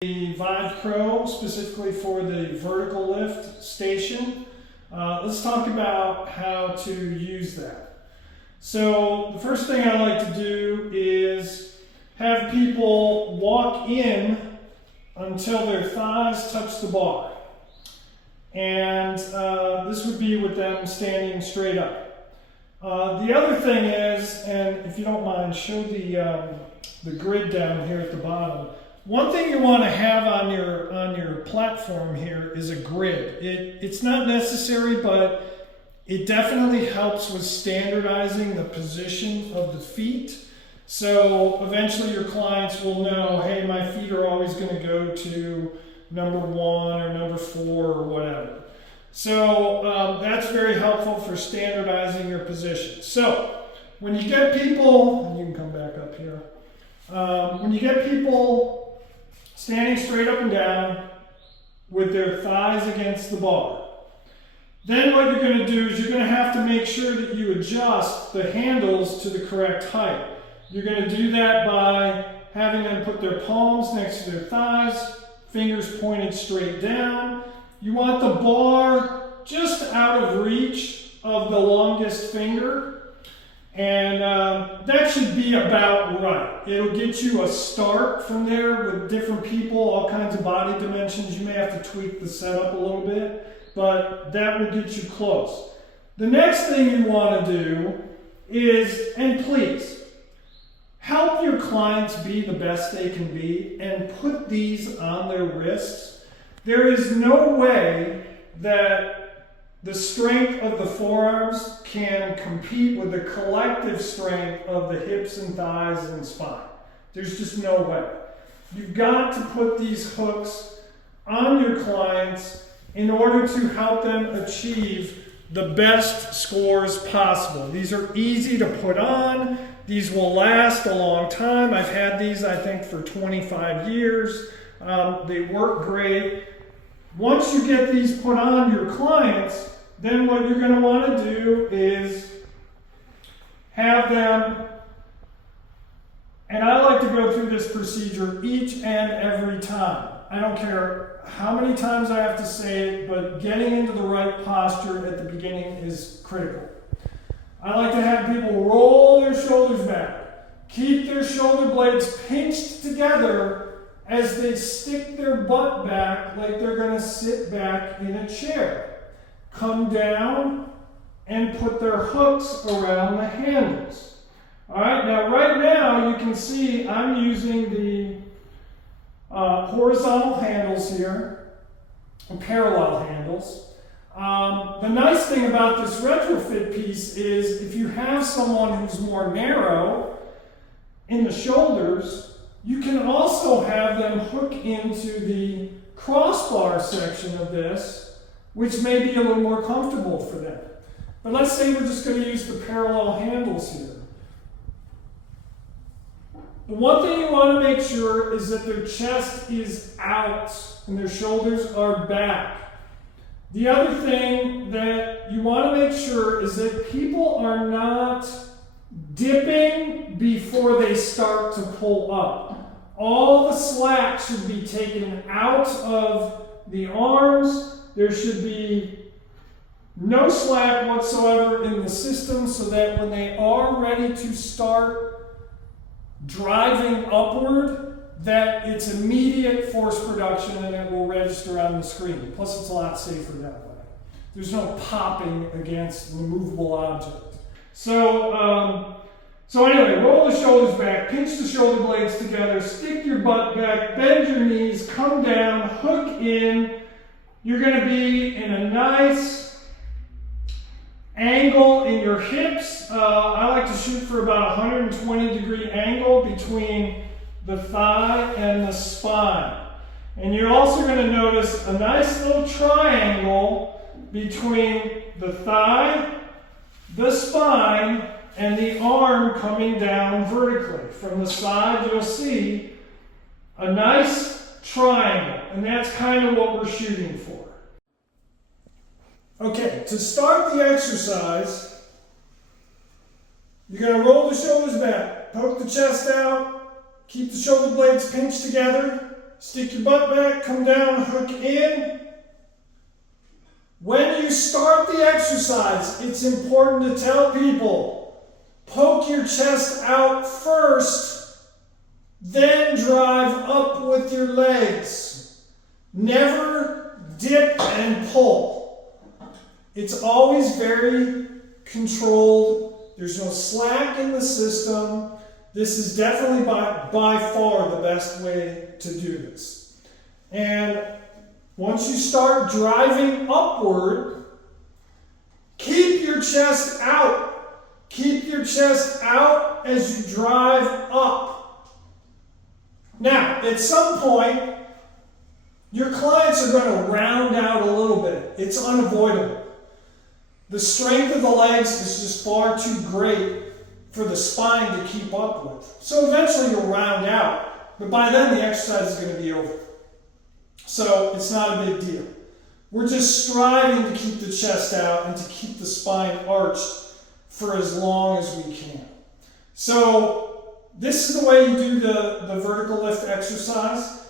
The viiivPRO specifically for the vertical lift station. Let's talk about how to use that. So the first thing I like to do is have people walk in until their thighs touch the bar. And this would be with them standing straight up. The other thing is, and if you don't mind, show the grid down here at the bottom. One thing you want to have on your platform here is a grid. It's not necessary, but it definitely helps with standardizing the position of the feet. So eventually your clients will know, hey, my feet are always going to go to number 1 or number 4 or whatever. So that's very helpful for standardizing your position. So when you get people, and you can come back up here, when you get people standing straight up and down with their thighs against the bar, then what you're going to do is you're going to have to make sure that you adjust the handles to the correct height. You're going to do that by having them put their palms next to their thighs, fingers pointed straight down. You want the bar just out of reach of the longest finger. And that should be about right. It'll get you a start from there with different people, all kinds of body dimensions. You may have to tweak the setup a little bit, but that will get you close. The next thing you want to do is, and please, help your clients be the best they can be and put these on their wrists. There is no way that the strength of the forearms can compete with the collective strength of the hips and thighs and spine. There's just no way. You've got to put these hooks on your clients in order to help them achieve the best scores possible. These are easy to put on. These will last a long time. I've had these, I think, for 25 years. They work great. Once you get these put on your clients, then what you're going to want to do is have them, and I like to go through this procedure each and every time. I don't care how many times I have to say it, but getting into the right posture at the beginning is critical. I like to have people roll their shoulders back, keep their shoulder blades pinched together as they stick their butt back like they're going to sit back in a chair. Come down and put their hooks around the handles. All right, now right now you can see I'm using the horizontal handles here, and parallel handles. The nice thing about this retrofit piece is if you have someone who's more narrow in the shoulders, you can also have them hook into the crossbar section of this, which may be a little more comfortable for them. But let's say we're just going to use the parallel handles here. The one thing you want to make sure is that their chest is out and their shoulders are back. The other thing that you want to make sure is that people are not dipping before they start to pull up. All the slack should be taken out of the arms. There should be no slack whatsoever in the system so that when they are ready to start driving upward, that it's immediate force production and it will register on the screen. Plus it's a lot safer that way. There's no popping against an immovable object. So anyway, roll the shoulders back, pinch the shoulder blades together, stick your butt back, bend your knees, come down, hook in. You're going to be in a nice angle in your hips. I like to shoot for about 120-degree angle between the thigh and the spine. And you're also going to notice a nice little triangle between the thigh, the spine, and the arm coming down vertically. From the side, you'll see a nice triangle, and that's kind of what we're shooting for. Okay, to start the exercise, you're going to roll the shoulders back, poke the chest out, keep the shoulder blades pinched together, stick your butt back, come down, hook in. When you start the exercise, it's important to tell people, poke your chest out first, then drive up with your legs. Never dip and pull. It's always very controlled. There's no slack in the system. This is definitely by far the best way to do this. And once you start driving upward, keep your chest out. Keep your chest out as you drive up. Now, at some point, your clients are going to round out a little bit. It's unavoidable. The strength of the legs is just far too great for the spine to keep up with. So eventually you'll round out, but by then the exercise is going to be over. So it's not a big deal. We're just striving to keep the chest out and to keep the spine arched for as long as we can. So this is the way you do the vertical lift exercise.